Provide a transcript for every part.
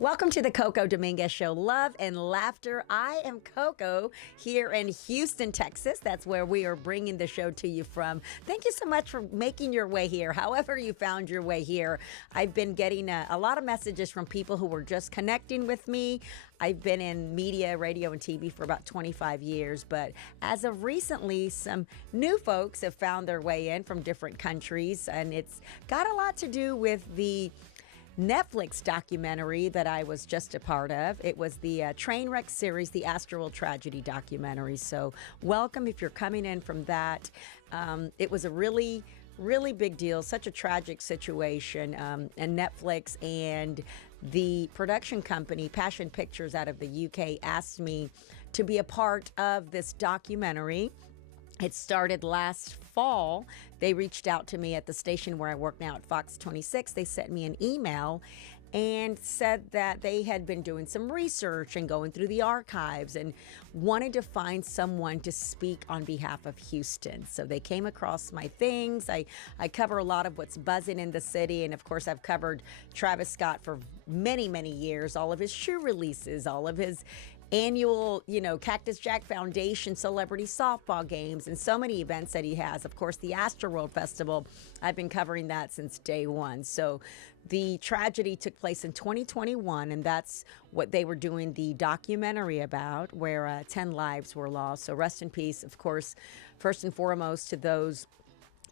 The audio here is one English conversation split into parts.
Welcome to the Coco Dominguez Show, Love and Laughter. I am Coco here in Houston, Texas. That's where we are bringing the show to you from. Thank you so much for making your way here, however you found your way here. I've been getting a lot of messages from people who were just connecting with me. I've been in media, radio, and TV for about 25 years, but as of recently, some new folks have found their way in from different countries, and it's got a lot to do with the Netflix documentary that I was just a part of. It was the Trainwreck series, the Astroworld tragedy documentary. So welcome if you're coming in from that. It was a really big deal, such a tragic situation. And Netflix and the production company, Passion Pictures out of the UK, asked me to be a part of this documentary. It started last fall. They reached out to me at the station where I work now at Fox 26. They sent me an email and said that they had been doing some research and going through the archives and wanted to find someone to speak on behalf of Houston. So they came across my things. I cover a lot of what's buzzing in the city. And of course, I've covered Travis Scott for many, many years, all of his shoe releases, all of his annual, Cactus Jack Foundation celebrity softball games, and so many events that he has. Of course, the Astroworld Festival, I've been covering that since day one. So the tragedy took place in 2021, and that's what they were doing the documentary about, where 10 lives were lost. So rest in peace, of course, first and foremost to those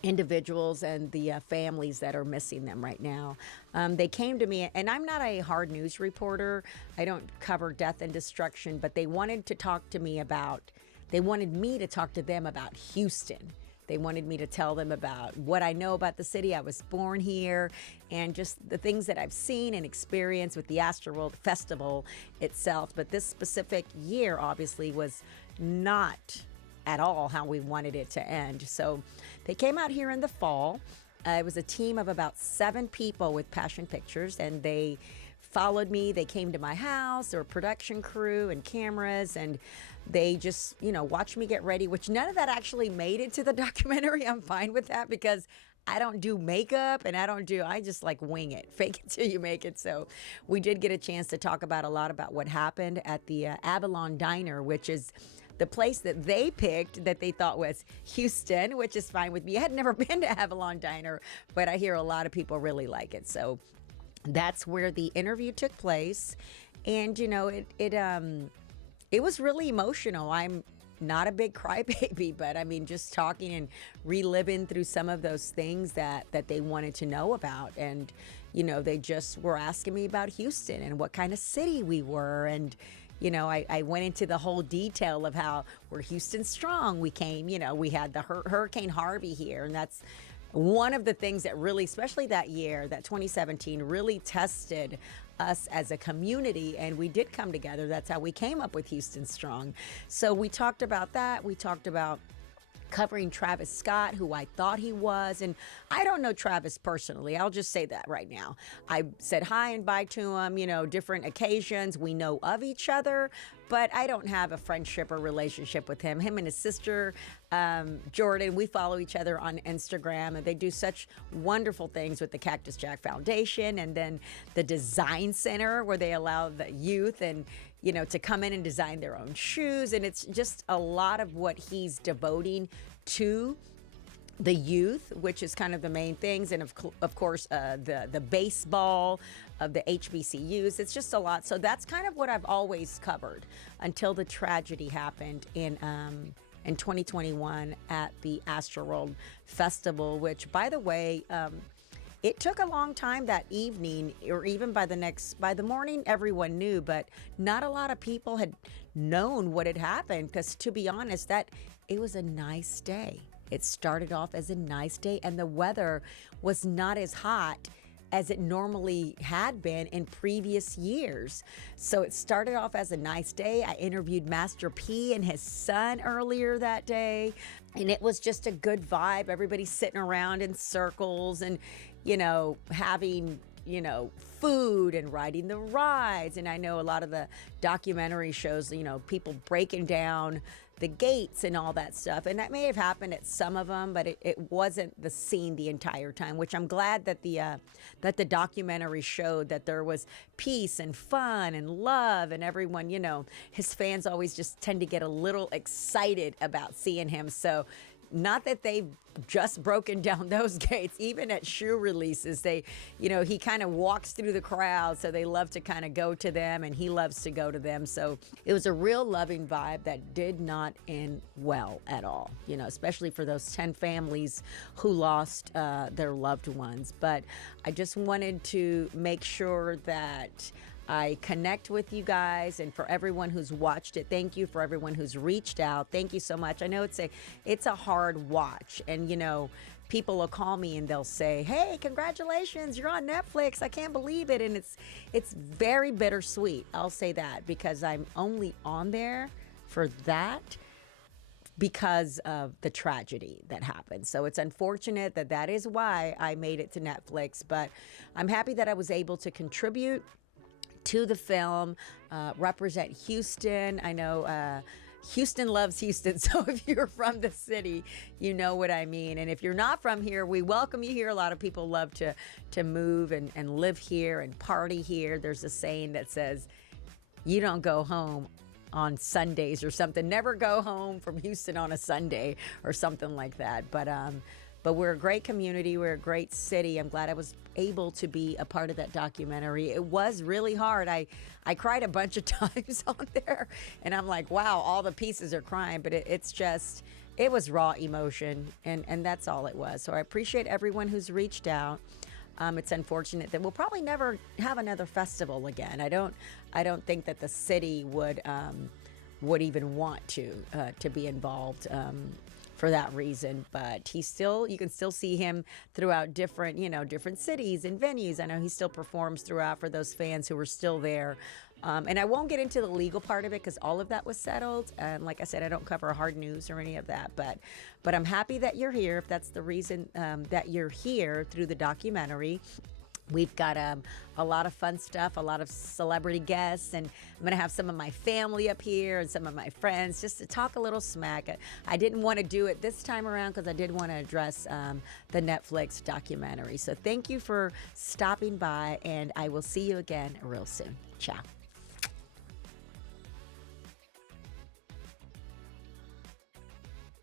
individuals and the families that are missing them right now. They came to me, and I'm not a hard news reporter. I don't cover death and destruction, but they wanted me to talk to them about Houston. They wanted me to tell them about what I know about the city. I was born here, and just the things that I've seen and experienced with the Astroworld Festival itself. But this specific year obviously was not at all how we wanted it to end. So they came out here in the fall. It was a team of about 7 people with Passion Pictures, and they followed me. They came to my house. There were production crew and cameras, and they just, watched me get ready, which none of that actually made it to the documentary. I'm fine with that because I don't do makeup and I just like wing it, fake it till you make it. So we did get a chance to talk about a lot about what happened at the Avalon Diner, which is the place that they picked that they thought was Houston, which is fine with me. I had never been to Avalon Diner, but I hear a lot of people really like it. So that's where the interview took place. And, it was really emotional. I'm not a big crybaby, but I mean, just talking and reliving through some of those things that they wanted to know about. And, they just were asking me about Houston and what kind of city we were. And, I went into the whole detail of how we're Houston strong. We came, we had the Hurricane Harvey here, and that's one of the things that really, especially that year, that 2017, really tested us as a community, and we did come together. That's how we came up with Houston Strong. So we talked about that. We talked about covering Travis Scott, who I thought he was. And I don't know Travis personally. I'll just say that right now. I said hi and bye to him, different occasions. We know of each other, but I don't have a friendship or relationship with him. Him and his sister, Jordan, we follow each other on Instagram, and they do such wonderful things with the Cactus Jack Foundation and then the Design Center, where they allow the youth and to come in and design their own shoes. And it's just a lot of what he's devoting to the youth, which is kind of the main things. And of course, the baseball of the HBCUs. It's just a lot. So that's kind of what I've always covered until the tragedy happened in 2021 at the Astroworld Festival, which, by the way, it took a long time that evening, or even by the morning, everyone knew, but not a lot of people had known what had happened, because to be honest, it was a nice day. It started off as a nice day, and the weather was not as hot as it normally had been in previous years. So it started off as a nice day. I interviewed Master P and his son earlier that day, and it was just a good vibe. Everybody's sitting around in circles and, having food and riding the rides. And I know a lot of the documentary shows, people breaking down the gates and all that stuff. And that may have happened at some of them, but it wasn't the scene the entire time, which I'm glad that the documentary showed that there was peace and fun and love, and everyone, his fans always just tend to get a little excited about seeing him. So not that they've just broken down those gates, even at shoe releases, he kind of walks through the crowd, so they love to kind of go to them, and he loves to go to them. So it was a real loving vibe that did not end well at all, especially for those 10 families who lost their loved ones. But I just wanted to make sure that I connect with you guys, and for everyone who's watched it, thank you. For everyone who's reached out, thank you so much. I know it's a hard watch, and people will call me and they'll say, "Hey, congratulations, you're on Netflix. I can't believe it." And it's very bittersweet. I'll say that, because I'm only on there for that because of the tragedy that happened. So it's unfortunate that is why I made it to Netflix, but I'm happy that I was able to contribute to the film, represent Houston. I know Houston loves Houston, so if you're from the city, you know what I mean. And if you're not from here, we welcome you here. A lot of people love to move and live here and party here. There's a saying that says, you don't go home on Sundays or something. Never go home from Houston on a Sunday or something like that. But we're a great community. We're a great city. I'm glad I was able to be a part of that documentary. It was really hard. I cried a bunch of times on there, and I'm like, wow, all the pieces are crying. But it was raw emotion, and that's all it was. So I appreciate everyone who's reached out. It's unfortunate that we'll probably never have another festival again. I don't think that the city would even want to be involved for that reason, but you can still see him throughout different cities and venues. I know he still performs throughout for those fans who are still there. And I won't get into the legal part of it because all of that was settled. Like I said, I don't cover hard news or any of that, but I'm happy that you're here. If that's the reason that you're here through the documentary. We've got a lot of fun stuff, a lot of celebrity guests, and I'm going to have some of my family up here and some of my friends just to talk a little smack. I didn't want to do it this time around because I did want to address the Netflix documentary. So thank you for stopping by, and I will see you again real soon. Ciao.